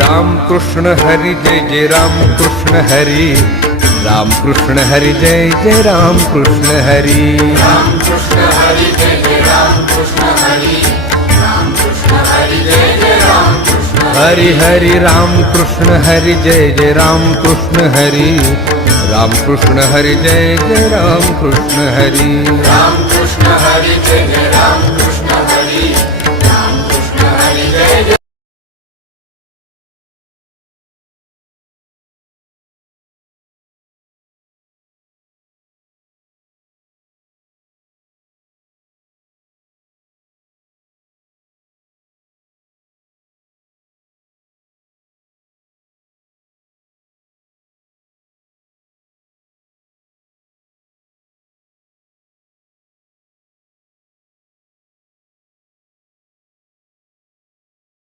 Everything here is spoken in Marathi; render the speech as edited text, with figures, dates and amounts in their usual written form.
राम कृष्ण हरी जय जय राम कृष्ण हरी, राम कृष्ण हरी जय जय राम कृष्ण हरी, राम कृष्ण हरी जय जय राम कृष्ण हरी, राम कृष्ण हरी जय जय राम कृष्ण हरी हरी राम कृष्ण हरी जय जय राम कृष्ण हरी, राम कृष्ण हरी जय जय राम कृष्ण हरी, राम कृष्ण हरी जय जय राम कृष्ण हरी, राम कृष्ण हरी जय जय